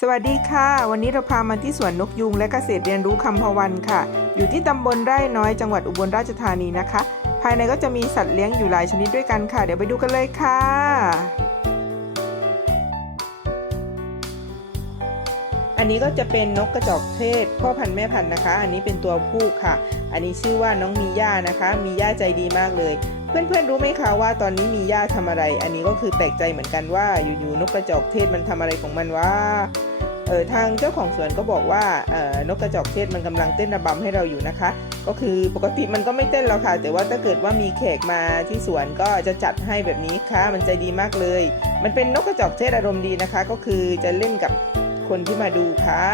สวัสดีค่ะ วันนี้เราพามาที่สวนนกยุงและเกษตรเรียนรู้คำพวันค่ะ อยู่ที่ตำบลไร่น้อยจังหวัดอุบลราชธานีนะคะ ภายในก็จะมีสัตว์เลี้ยงอยู่หลายชนิดด้วยกันค่ะ เดี๋ยวไปดูกันเลยค่ะอันนี้ก็จะเป็นนกกระจอกเทศพ่อพันธุ์แม่พันธุ์นะคะ อันนี้เป็นตัวผู้ค่ะ อันนี้ชื่อว่าน้องมีย่านะคะ มีย่าใจดีมากเลย เพื่อนๆรู้ไหมคะว่าตอนนี้มีย่าทำอะไร อันนี้ก็คือแปลกใจเหมือนกันว่าอยู่ๆนกกระจอกเทศมันทำอะไรของมันว่าเออทางเจ้าของสวนก็บอกว่าเออนกกระจอกเทศมันกำลังเต้นระบำให้เราอยู่นะคะ ก็คือปกติมันก็ไม่เต้นหรอกค่ะ แต่ว่าถ้าเกิดว่ามีแขกมาที่สวนก็จะจัดให้แบบนี้ค่ะ มันใจดีมากเลย มันเป็นนกกระจอกเทศอารมณ์ดีนะคะ ก็คือจะเล่นกับคนที่มาดูค่ะ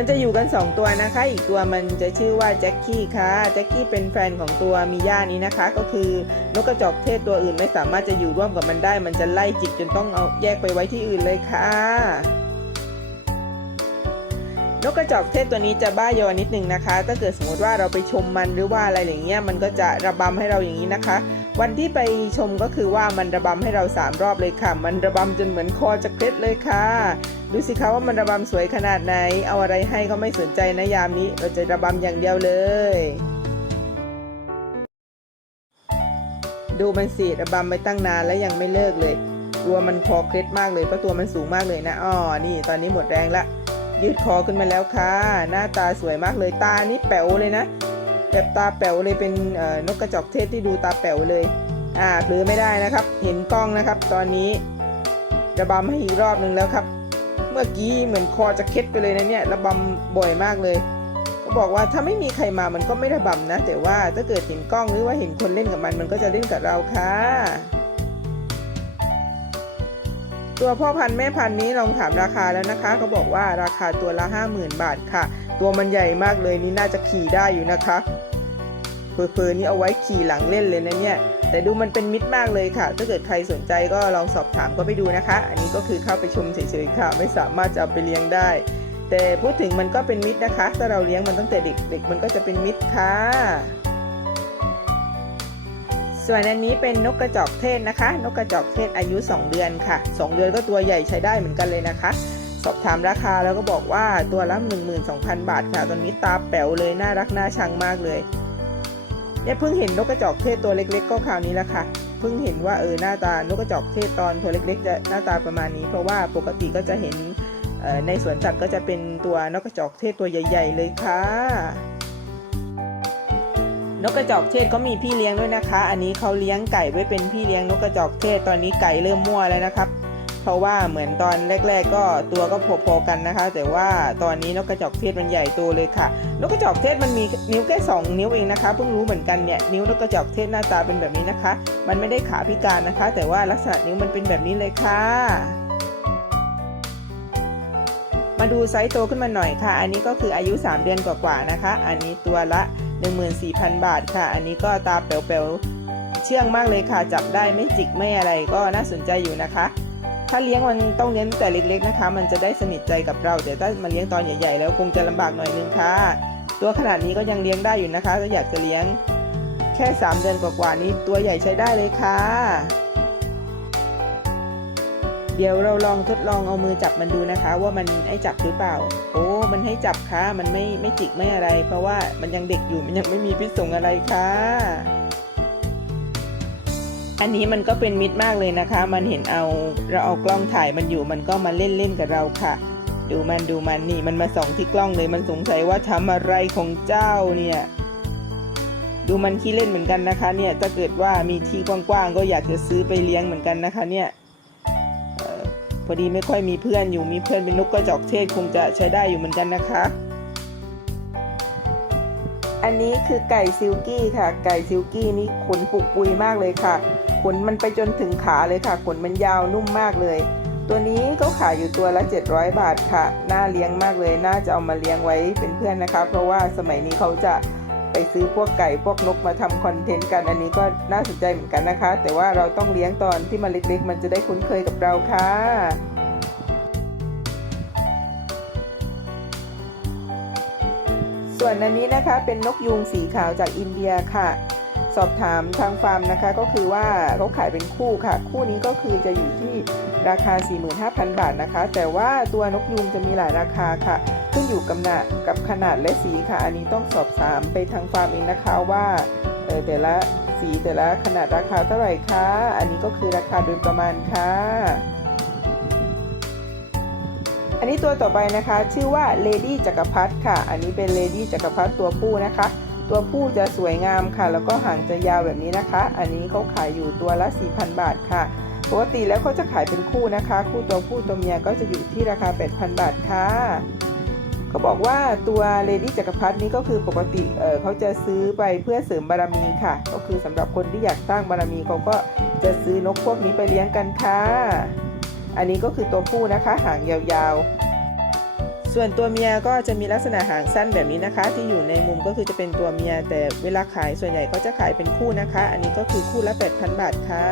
มันจะอยู่กัน 2 ตัวนะคะ อีกตัวมันจะชื่อว่าแจ็คกี้ค่ะแจ็คกี้เป็นแฟนของตัวมิย่านี้นะคะ ก็คือนกกระจอกเทศตัวอื่นไม่สามารถจะอยู่ร่วมกับมันได้ มันจะไล่จิกจนต้องเอาแยกไปไว้ที่อื่นเลยค่ะนกกระจอกเทศตัวนี้จะบ้ายอนิดนึงนะคะ ถ้าเกิดสมมติว่าเราไปชมมันหรือว่าอะไรอย่างเงี้ย มันก็จะระบำให้เราอย่างนี้นะคะ วันที่ไปชมก็คือว่ามันระบำให้เราสามรอบเลยค่ะ มันระบำจนเหมือนคอจะเคล็ดเลยค่ะ ดูสิคะว่ามันระบำสวยขนาดไหน เอาอะไรให้ก็ไม่สนใจนะยามนี้ เราจะระบำอย่างเดียวเลย ดูมันสิระบำไปตั้งนานแล้วยังไม่เลิกเลย ตัวมันคอเคล็ดมากเลยเพราะตัวมันสูงมากเลยนะอ๋อนี่ ตอนนี้หมดแรงละยืดคอขึ้นมาแล้วค่ะ หน้าตาสวยมากเลยตานี่แป๋วเลยนะ แบบตาแป๋วเลยเป็นนกกระจอกเทศที่ดูตาแป๋วเลยอ่าเผลอไม่ได้นะครับ เห็นกล้องนะครับ ตอนนี้ระบำให้อีกรอบหนึ่งแล้วครับ เมื่อกี้เหมือนคอจะเคล็ดไปเลยนะเนี่ยระบำบ่อยมากเลยเขาบอกว่าถ้าไม่มีใครมามันก็ไม่ระบำนะ แต่ว่าถ้าเกิดเห็นกล้องหรือว่าเห็นคนเล่นกับมัน มันก็จะเล่นกับเราค่ะตัวพ่อพันธุ์แม่พันธุ์นี้ลองถามราคาแล้วนะคะเขาบอกว่าราคาตัวละ 50,000 บาทค่ะ ตัวมันใหญ่มากเลยนี่น่าจะขี่ได้อยู่นะคะเพอเพอๆนี่เอาไว้ขี่หลังเล่นเลยนะเนี่ย แต่ดูมันเป็นมิตรมากเลยค่ะ ถ้าเกิดใครสนใจก็ลองสอบถามก็ไปดูนะคะ อันนี้ก็คือเข้าไปชมเฉยๆค่ะ ไม่สามารถจะเอาไปเลี้ยงได้ แต่พูดถึงมันก็เป็นมิตรนะคะ ถ้าเราเลี้ยงมันตั้งแต่เด็กๆมันก็จะเป็นมิตรค่ะ ส่วนอันนี้เป็นนกกระจอกเทศนะคะ นกกระจอกเทศอายุ 2 เดือนค่ะ 2 เดือนก็ตัวใหญ่ใช้ได้เหมือนกันเลยนะคะ สอบถามราคาแล้วก็บอกว่าตัวละ12,000 บาทค่ะ ตอนนี้ตาแป๋วเลย น่ารักน่าชังมากเลยเนี่ยเพิ่งเห็นนกกระจอกเทศตัวเล็ก ๆ ก็คราวนี้ละค่ะ เพิ่งเห็นว่าเออหน้าตานกกระจอกเทศตอนตัวเล็ก ๆ จะหน้าตาประมาณนี้ เพราะว่าปกติก็จะเห็นในสวนสัตว์ก็จะเป็นตัวนกกระจอกเทศตัวใหญ่ ๆ เลยค่ะ นกกระจอกเทศก็มีพี่เลี้ยงด้วยนะคะ อันนี้เขาเลี้ยงไก่ไว้เป็นพี่เลี้ยงนกกระจอกเทศตอนนี้ไก่เริ่มมั่วแล้วนะครับ ราะว่าเหมือนตอนแรก ๆ ก็ตัวก็พอๆกันนะคะ แต่ว่าตอนนี้นกกระจอกเทศมันใหญ่โตเลยค่ะ นกกระจอกเทศมันมีนิ้วแค่2นิ้วเองนะคะเพิ่งรู้เหมือนกันเนี่ยนิ้วนกกระจอกเทศหน้าตาเป็นแบบนี้นะคะ มันไม่ได้ขาพิการนะคะ แต่ว่าลักษณะนิ้วมันเป็นแบบนี้เลยค่ะมาดูไซส์โตขึ้นมาหน่อยค่ะ อันนี้ก็คืออายุ 3 เดือนกว่าๆนะคะ อันนี้ตัวละ 14,000 บาทค่ะ อันนี้ก็ตาแป๋วๆเชื่องมากเลยค่ะ จับได้ไม่จิกไม่อะไรก็น่าสนใจอยู่นะคะ ถ้าเลี้ยงมันต้องเลี้ยงแต่เล็กๆนะคะ มันจะได้สนิทใจกับเราแต่ถ้ามาเลี้ยงตอนใหญ่ๆ แล้วคงจะลำบากหน่อยนึงค่ะ ตัวขนาดนี้ก็ยังเลี้ยงได้อยู่นะคะถ้าอยากจะเลี้ยงแค่ 3 เดือนกว่าๆนี้ตัวใหญ่ใช้ได้เลยค่ะ เดี๋ยวเราลองทดลองเอามือจับมันดูนะคะ ว่ามันให้จับหรือเปล่า โอ้มันให้จับค่ะมันไม่ไม่จิกไม่อะไร เพราะว่ามันยังเด็กอยู่มันยังไม่มีพิษสงอะไรค่ะ อันนี้มันก็เป็นมิตรมากเลยนะคะ มันเห็นเอาเราเอากล้องถ่ายมันอยู่มันก็มาเล่นเล่นกับเราค่ะ ดูมันดูมันนี่มันมาส่องที่กล้องเลยมันสงสัยว่าทำอะไรของเจ้าเนี่ยดูมันขี้เล่นเหมือนกันนะคะเนี่ยถ้าเกิดว่ามีที่กว้างๆก็อยากจะซื้อไปเลี้ยงเหมือนกันนะคะเนี่ยออพอดีไม่ค่อยมีเพื่อนอยู่มีเพื่อนเป็นนกกระจอกเทศคงจะใช้ได้อยู่เหมือนกันนะคะ อันนี้คือไก่ซิลกี้ค่ะ ไก่ซิลกี้นี่ขนปุกปุยมากเลยค่ะ ขนมันไปจนถึงขาเลยค่ะ ขนมันยาวนุ่มมากเลย ตัวนี้เขาขายอยู่ตัวละ 700 บาทค่ะ น่าเลี้ยงมากเลย น่าจะเอามาเลี้ยงไว้เป็นเพื่อนนะคะ เพราะว่าสมัยนี้เขาจะไปซื้อพวกไก่พวกนกมาทำคอนเทนต์กัน อันนี้ก็น่าสนใจเหมือนกันนะคะ แต่ว่าเราต้องเลี้ยงตอนที่มันเล็กๆ มันจะได้คุ้นเคยกับเราค่ะส่วนอันนี้นะคะเป็นนกยูงสีขาวจากอินเดียค่ะ สอบถามทางฟาร์มนะคะ ก็คือว่าเขาขายเป็นคู่ค่ะ คู่นี้ก็คือจะอยู่ที่ราคา 45,000 บาทนะคะ แต่ว่าตัวนกยูงจะมีหลายราคาค่ะ ขึ้นอยู่กับขนาดกับขนาดและสีค่ะ อันนี้ต้องสอบถามไปทางฟาร์มเองนะคะว่าเออแต่ละสีแต่ละขนาดราคาเท่าไหร่คะ อันนี้ก็คือราคาโดยประมาณค่ะอันนี้ตัวต่อไปนะคะ ชื่อว่า Lady จักรพรรดิค่ะ อันนี้เป็น Lady จักรพรรดิตัวผู้นะคะ ตัวผู้จะสวยงามค่ะ แล้วก็หางจะยาวแบบนี้นะคะ อันนี้เขาขายอยู่ตัวละ 4,000 บาทค่ะ ปกติแล้วเขาจะขายเป็นคู่นะคะ คู่ตัวผู้ตัวเมียก็จะอยู่ที่ราคา 8,000 บาทค่ะเขาบอกว่าตัวเลดี้จักรพรรดินี้ก็คือปกติเเขาจะซื้อไปเพื่อเสริมบารมีค่ะ ก็คือสำหรับคนที่อยากสร้างบารมีเขาก็จะซื้อนกพวกนี้ไปเลี้ยงกันค่ะ อันนี้ก็คือตัวผู้นะคะ หางยาวๆ ส่วนตัวเมียก็จะมีลักษณะหางสั้นแบบนี้นะคะ ที่อยู่ในมุมก็คือจะเป็นตัวเมีย แต่เวลาขายส่วนใหญ่ก็จะขายเป็นคู่นะคะ อันนี้ก็คือคู่ละ 8,000 บาทค่ะ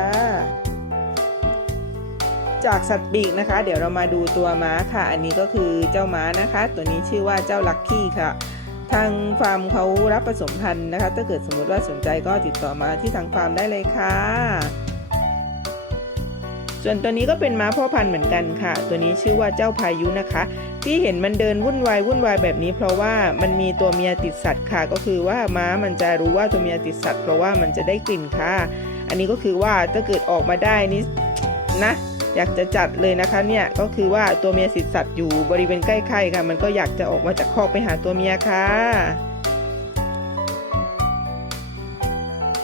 จากสัตว์ปีกนะคะ เดี๋ยวเรามาดูตัวม้าค่ะ อันนี้ก็คือเจ้าม้านะคะ ตัวนี้ชื่อว่าเจ้าลักกี้ค่ะ ทางฟาร์มเขารับผสมพันธุ์นะคะ ถ้าเกิดสมมติว่าสนใจก็ติดต่อมาที่ทางฟาร์มได้เลยค่ะส่วนตัวนี้ก็เป็นม้าพ่อพันธุ์เหมือนกันค่ะ ตัวนี้ชื่อว่าเจ้าพายุนะคะ ที่เห็นมันเดินวุ่นวายวุ่นวายแบบนี้ เพราะว่ามันมีตัวเมียติดสัตว์ค่ะ ก็คือว่าม้ามันจะรู้ว่าตัวเมียติดสัตว์ เพราะว่ามันจะได้กลิ่นค่ะ อันนี้ก็คือว่าถ้าเกิดออกมาได้นี่นะอยากจะจัดเลยนะคะเนี่ยก็คือว่าตัวเมียสิทธิ์สัตว์อยู่บริเวณใกล้ๆค่ะ มันก็อยากจะออกมาจากคอกไปหาตัวเมียค่ะ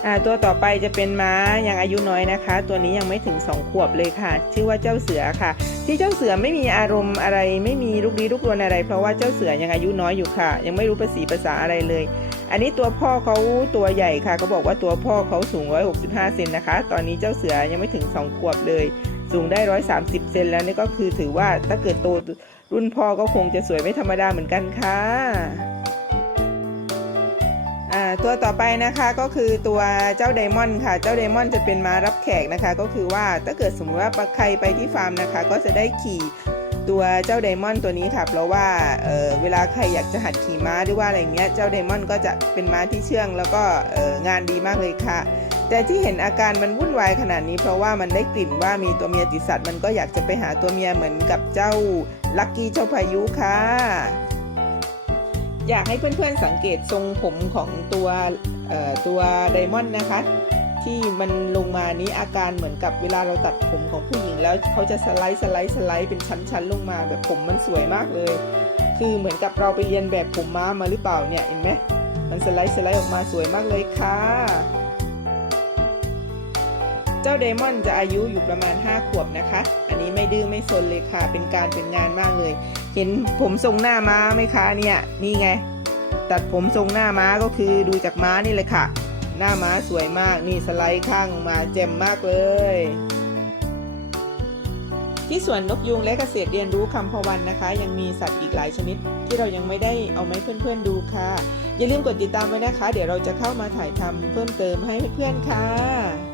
อ่าตัวต่อไปจะเป็นม้ายังอายุน้อยนะคะ ตัวนี้ยังไม่ถึง 2 ขวบเลยค่ะ ชื่อว่าเจ้าเสือค่ะ ที่เจ้าเสือไม่มีอารมณ์อะไร ไม่มีลุกลี้ลุกลนอะไร เพราะว่าเจ้าเสือยังอายุน้อยอยู่ค่ะ ยังไม่รู้ภาษีภาษาอะไรเลย อันนี้ตัวพ่อเขาตัวใหญ่ค่ะเขาบอกว่าตัวพ่อเขาสูง 165 เซนนะคะ ตอนนี้เจ้าเสือยังไม่ถึง 2 ขวบเลย สูงได้ 130 เซนแล้วนี่ก็คือถือว่าถ้าเกิดโตรุ่นพ่อก็คงจะสวยไม่ธรรมดาเหมือนกันค่ะ ตัวต่อไปนะคะก็คือตัวเจ้าไดมอนด์ค่ะ เจ้าไดมอนด์จะเป็นม้ารับแขกนะคะ ก็คือว่าถ้าเกิดสมมติว่าใครไปที่ฟาร์มนะคะ ก็จะได้ขี่ตัวเจ้าไดมอนด์ตัวนี้ค่ะ เพราะว่าเเวลาใครอยากจะหัดขี่ม้าหรือว่าอะไรเงี้ย เจ้าไดมอนด์ก็จะเป็นม้าที่เชื่อง แล้วก็งานดีมากเลยค่ะ แต่ที่เห็นอาการมันวุ่นวายขนาดนี้ เพราะว่ามันได้กลิ่นว่ามีตัวเมียติดสัตว์ มันก็อยากจะไปหาตัวเมียเหมือนกับเจ้าลักกี้เจ้าพายุค่ะ อยากให้เพื่อนๆสังเกตทรงผมของตัวตัวไดมอนด์นะคะ ที่มันลงมานี้อาการเหมือนกับเวลาเราตัดผมของผู้หญิงแล้วเขาจะสไลด์สไลด์สไลด์เป็นชั้นๆลงมาแบบผมมันสวยมากเลย คือเหมือนกับเราไปเรียนแบบผมม้ามาหรือเปล่าเนี่ยเห็นไหมมันสไลด์สไลด์ออกมาสวยมากเลยค่ะ เจ้าเดมอนจะอายุอยู่ประมาณ 5 ขวบนะคะ อันนี้ไม่ดื้อไม่ซนเลยค่ะ เป็นการเป็นงานมากเลย เห็นผมทรงหน้าม้าไหมคะเนี่ย นี่ไง ตัดผมทรงหน้าม้าก็คือดูจากม้านี่เลยค่ะ หน้าม้าสวยมาก นี่สไลด์ข้างมาเจ็มมากเลย ที่สวนนกยูงและเกษตรเรียนรู้คำพวันนะคะ ยังมีสัตว์อีกหลายชนิด ที่เรายังไม่ได้เอามาเพื่อนๆดูค่ะ อย่าลืมกดติดตามไว้นะคะ เดี๋ยวเราจะเข้ามาถ่ายทำเพิ่มเติมให้เพื่อนๆค่ะ